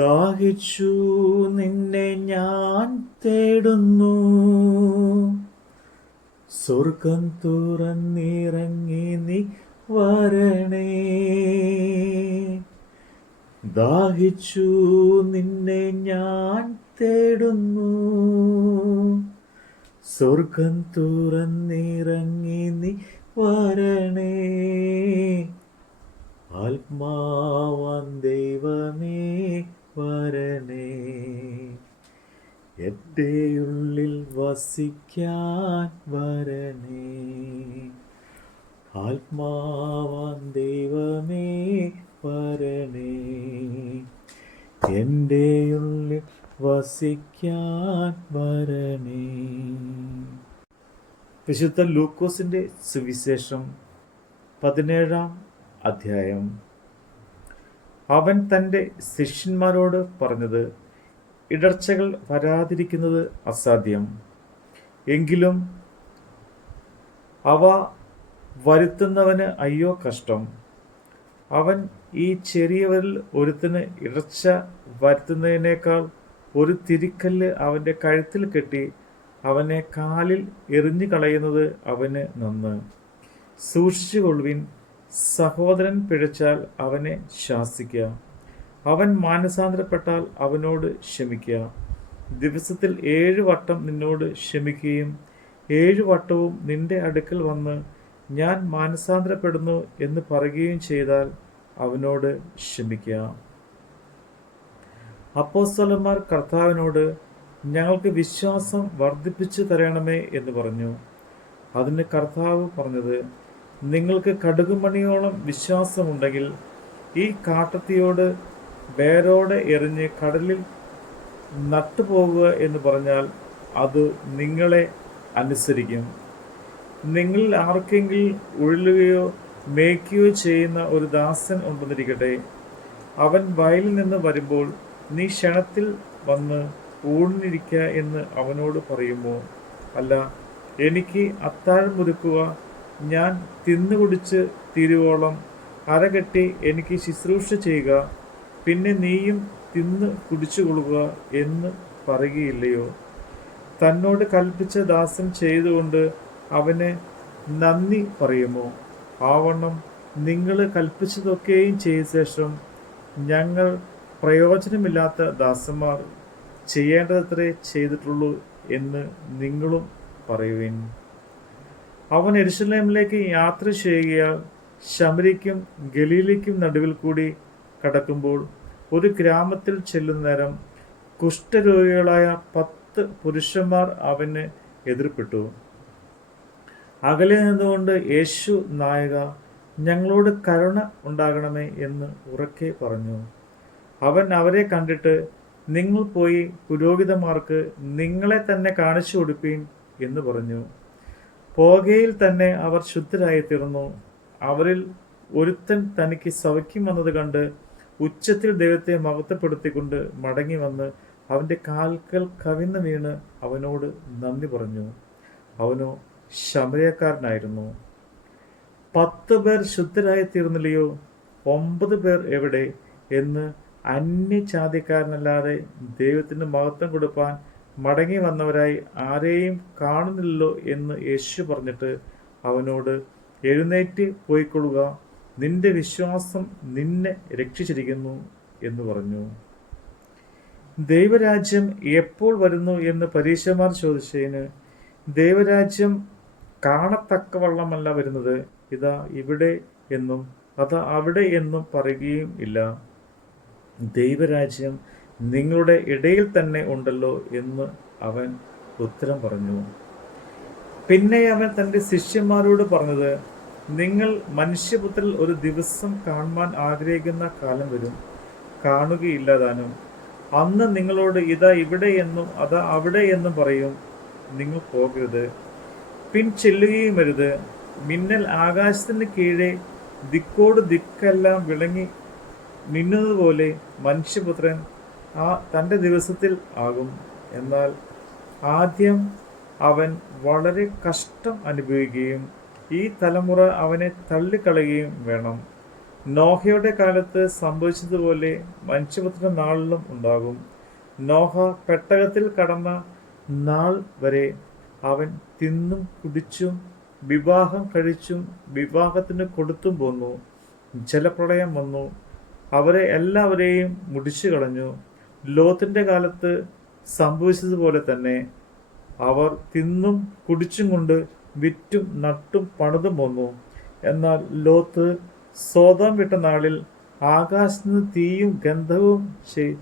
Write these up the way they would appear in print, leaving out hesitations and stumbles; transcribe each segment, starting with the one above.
ദാഹിച്ചു നിന്നെ ഞാൻ തേടുന്നു, സ്വർഗം തുറന്നിറങ്ങി നീ വരണേ. ദാഹിച്ചു നിന്നെ ഞാൻ തേടുന്നു, സ്വർഗം തുറന്നിറങ്ങി നീ വരണേ. ആത്മാവാൻ ദൈവമേ വരണേ, എൻ്റെ ഉള്ളിൽ വസിക്കാൻ വരണേ. ആത്മാവാൻ ദൈവമേ വരണേ, എൻ്റെ ഉള്ളിൽ വസിക്കാൻ വരണേ. വിശുദ്ധ ലൂക്കോസിൻ്റെ സുവിശേഷം 17-ാം അധ്യായം. അവൻ തൻ്റെ ശിഷ്യന്മാരോട് പറഞ്ഞത്, ഇടർച്ചകൾ വരാതിരിക്കുന്നത് അസാധ്യം, എങ്കിലും അവ വരുത്തുന്നവന് അയ്യോ കഷ്ടം. അവൻ ഈ ചെറിയവരിൽ ഒരുത്തിന് ഇടർച്ച വരുത്തുന്നതിനേക്കാൾ ഒരു തിരിക്കല്ല് അവൻ്റെ കഴുത്തിൽ കെട്ടി അവനെ കാലിൽ എറിഞ്ഞു കളയുന്നത് അവന് നന്ന്. സൂക്ഷിച്ചുകൊള്ളുവിൻ, സഹോദരൻ പിഴച്ചാൽ അവനെ ശാസിക്കുക, അവൻ മാനസാന്തരപ്പെട്ടാൽ അവനോട് ക്ഷമിക്കുക. ദിവസത്തിൽ 7 വട്ടം നിന്നോട് ക്ഷമിക്കുകയും 7 വട്ടവും നിന്റെ അടുക്കൽ വന്ന് ഞാൻ മാനസാന്തരപ്പെടുന്നു എന്ന് പറയുകയും ചെയ്താൽ അവനോട് ക്ഷമിക്കുക. അപ്പോസ്തലന്മാർ കർത്താവിനോട്, ഞങ്ങൾക്ക് വിശ്വാസം വർദ്ധിപ്പിച്ചു തരണമേ എന്ന് പറഞ്ഞു. അതിന് കർത്താവ് പറഞ്ഞത്, നിങ്ങൾക്ക് കടുകുമണിയോളം വിശ്വാസമുണ്ടെങ്കിൽ ഈ കാട്ടത്തിയോട് വേരോടെ എറിഞ്ഞ് കടലിൽ നട്ടുപോകുക എന്ന് പറഞ്ഞാൽ അത് നിങ്ങളെ അനുസരിക്കും. നിങ്ങളിൽ ആർക്കെങ്കിലും ഉഴലുകയോ മേയ്ക്കുകയോ ചെയ്യുന്ന ഒരു ദാസൻ ഉണ്ടെന്നിരിക്കട്ടെ. അവൻ വയലിൽ നിന്ന് വരുമ്പോൾ നീ ക്ഷണത്തിൽ വന്ന് ഊണിനിരിക്കുക എന്ന് അവനോട് പറയുമോ? അല്ല, എനിക്ക് അത്താഴം ഒരുക്കുക, ഞാൻ തിന്നുകുടിച്ച് തീരുവോളം അരകെട്ടി എനിക്ക് ശുശ്രൂഷ ചെയ്യുക, പിന്നെ നീയും തിന്ന് കുടിച്ചുകൊള്ളുക എന്ന് പറയുകയില്ലയോ? തന്നോട് കൽപ്പിച്ച ദാസൻ ചെയ്തുകൊണ്ട് അവന് നന്ദി പറയുമോ? ആവണ്ണം നിങ്ങൾ കൽപ്പിച്ചതൊക്കെയും ചെയ്ത ശേഷം, ഞങ്ങൾ പ്രയോജനമില്ലാത്ത ദാസന്മാർ, ചെയ്യേണ്ടതത്രേ ചെയ്തിട്ടുള്ളൂ എന്ന് നിങ്ങളും പറയുവിൻ. അവൻ യെരൂശലേമിലേക്ക് യാത്ര ചെയ്യുകയാൽ ശമര്യയ്ക്കും ഗലീലയ്ക്കും നടുവിൽ കൂടി കടക്കുമ്പോൾ ഒരു ഗ്രാമത്തിൽ ചെല്ലുന്ന നേരം കുഷ്ഠരോഗികളായ 10 പുരുഷന്മാർ അവന് എതിർപ്പെട്ടു. അകലെ നിന്നുകൊണ്ട്, യേശു നായക, ഞങ്ങളോട് കരുണ ഉണ്ടാകണമേ എന്ന് ഉറക്കെ പറഞ്ഞു. അവൻ അവരെ കണ്ടിട്ട്, നിങ്ങൾ പോയി പുരോഹിതന്മാർക്ക് നിങ്ങളെ തന്നെ കാണിച്ചു കൊടുപ്പീൻ എന്ന് പറഞ്ഞു. പോകയിൽ തന്നെ അവർ ശുദ്ധരായി തീർന്നു. അവരിൽ ഒരുത്തൻ തനിക്ക് സൗഖ്യം വന്നത് കണ്ട് ഉച്ചത്തിൽ ദൈവത്തെ മഹത്വപ്പെടുത്തിക്കൊണ്ട് മടങ്ങി വന്ന് അവൻ്റെ കാൽക്കൽ കവിന്ന് വീണ് അവനോട് നന്ദി പറഞ്ഞു. അവനോ ശമര്യക്കാരനായിരുന്നു. 10 പേർ ശുദ്ധരായി തീർന്നില്ലയോ? 9 പേർ എവിടെ എന്ന് അന്യജാതിക്കാരനല്ലാതെ ദൈവത്തിന് മഹത്വം കൊടുപ്പാൻ മടങ്ങി വന്നവരായി ആരെയും കാണുന്നില്ലല്ലോ എന്ന് യേശു പറഞ്ഞിട്ട് അവനോട്, എഴുന്നേറ്റ് പോയിക്കൊള്ളുക, നിന്റെ വിശ്വാസം നിന്നെ രക്ഷിച്ചിരിക്കുന്നു എന്ന് പറഞ്ഞു. ദൈവരാജ്യം എപ്പോൾ വരുന്നു എന്ന് പരീശന്മാർ ചോദിച്ചതിന്, ദൈവരാജ്യം കാണത്തക്കവണ്ണമല്ല വരുന്നത്, ഇതാ ഇവിടെ എന്നും അതാ അവിടെ എന്നും പറയുകയും ഇല്ല. ദൈവരാജ്യം നിങ്ങളുടെ ഇടയിൽ തന്നെ ഉണ്ടല്ലോ എന്ന് അവൻ ഉത്തരം പറഞ്ഞു. പിന്നെ അവൻ തൻ്റെ ശിഷ്യന്മാരോട് പറഞ്ഞത്, നിങ്ങൾ മനുഷ്യപുത്രൻ ഒരു ദിവസം കാണുവാൻ ആഗ്രഹിക്കുന്ന കാലം വരും, കാണുകയില്ലതാനും. അന്ന് നിങ്ങളോട് ഇതാ ഇവിടെ എന്നും അതാ അവിടെ എന്നും പറയും. നിങ്ങൾ പോകരുത്, ചെല്ലുകയും വരുത്. മിന്നൽ ആകാശത്തിന് കീഴെ ദിക്കോട് ദിക്കെല്ലാം വിളങ്ങി മിന്നുന്നതുപോലെ മനുഷ്യപുത്രൻ തൻ്റെ ദിവസത്തിൽ ആകും. എന്നാൽ ആദ്യം അവൻ വളരെ കഷ്ടം അനുഭവിക്കുകയും ഈ തലമുറ അവനെ തള്ളിക്കളയുകയും വേണം. നോഹയുടെ കാലത്ത് സംഭവിച്ചതുപോലെ മനുഷ്യപുത്രന്റെ നാളിലും ഉണ്ടാകും. നോഹ പെട്ടകത്തിൽ കടന്ന നാൾ വരെ അവൻ തിന്നും കുടിച്ചും വിവാഹം കഴിച്ചും വിവാഹത്തിന് കൊടുത്തും പോന്നു. ജലപ്രളയം വന്നു, അവരെ എല്ലാവരെയും മുടിച്ചു കളഞ്ഞു. ലോത്തിന്റെ കാലത്ത് സംഭവിച്ചതുപോലെ തന്നെ അവർ തിന്നും കുടിച്ചും കൊണ്ട് വിറ്റും നട്ടും പണിതും പോന്നു. എന്നാൽ ലോത്ത് സോദോം വിട്ട നാളിൽ ആകാശത്ത് നിന്ന് തീയും ഗന്ധവും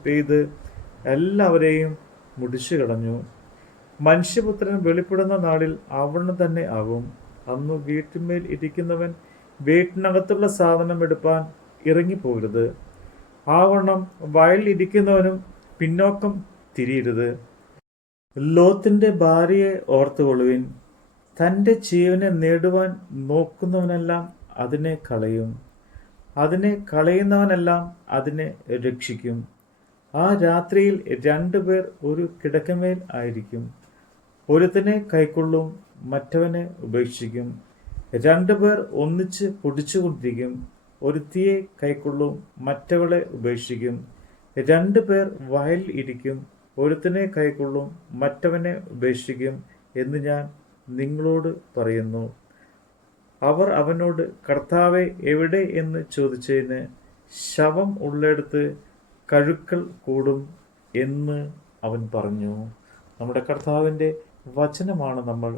പെയ്ത് എല്ലാവരെയും മുടിച്ചു കളഞ്ഞു. മനുഷ്യപുത്രൻ വെളിപ്പെടുന്ന നാളിൽ അവിടുന്ന് തന്നെ ആകും. അന്ന് വീട്ടിന്മേൽ ഇരിക്കുന്നവൻ വീട്ടിനകത്തുള്ള സാധനം എടുപ്പാൻ ഇറങ്ങിപ്പോകരുത്. ആവണ്ണം വയലിൽ ഇരിക്കുന്നവനും പിന്നോക്കം തിരിയരുത്. ലോത്തിന്റെ ഭാര്യയെ ഓർത്തുകൊള്ളുവിൻ. തൻ്റെ ജീവനെ നേടുവാൻ നോക്കുന്നവനെല്ലാം അതിനെ കളയും, അതിനെ കളയുന്നവനെല്ലാം അതിനെ രക്ഷിക്കും. ആ രാത്രിയിൽ 2 പേർ ഒരു കിടക്കമേൽ ആയിരിക്കും. ഒരുത്തനെ കൈക്കൊള്ളും, മറ്റവനെ ഉപേക്ഷിക്കും. 2 പേർ ഒന്നിച്ച് പൊടിച്ചുകൊണ്ടിരിക്കും. ഒരുത്തിയെ കൈക്കൊള്ളും, മറ്റവളെ ഉപേക്ഷിക്കും. 2 പേർ വയലിൽ ഇരിക്കും. ഒരുത്തനെ കൈക്കൊള്ളും, മറ്റവനെ ഉപേക്ഷിക്കും എന്ന് ഞാൻ നിങ്ങളോട് പറയുന്നു. അവർ അവനോട്, കർത്താവേ, എവിടെ എന്ന് ചോദിച്ചതിന്, ശവം ഉള്ളിടത്ത് കഴുക്കൾ കൂടും എന്ന് അവൻ പറഞ്ഞു. നമ്മുടെ കർത്താവിൻ്റെ വചനമാണ് നമ്മൾ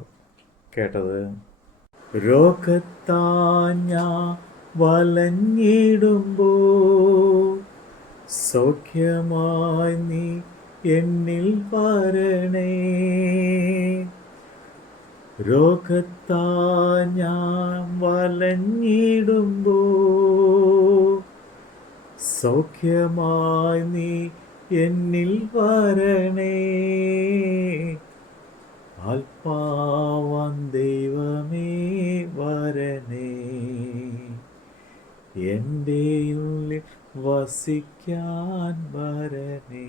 കേട്ടത്. രോഗത്താഞ്ഞ വലഞ്ഞിടുമ്പോ സൗഖ്യമായി നീ എന്നിൽ വരണേ. രോഗത്താഞ്ഞ വലഞ്ഞിടുമ്പോ സൗഖ്യമായി നീ എന്നിൽ വരണേ. ആത്മാവാം ദൈവമേ വരണേ, എൻ്റെ ഉള്ളിൽ വസിക്കാൻ വരണേ.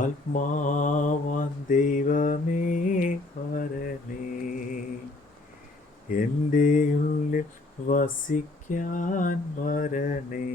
ആത്മാവാം ദൈവമേ വരണേ, എൻ്റെ ഉള്ളിൽ വസിക്കാൻ വരണേ.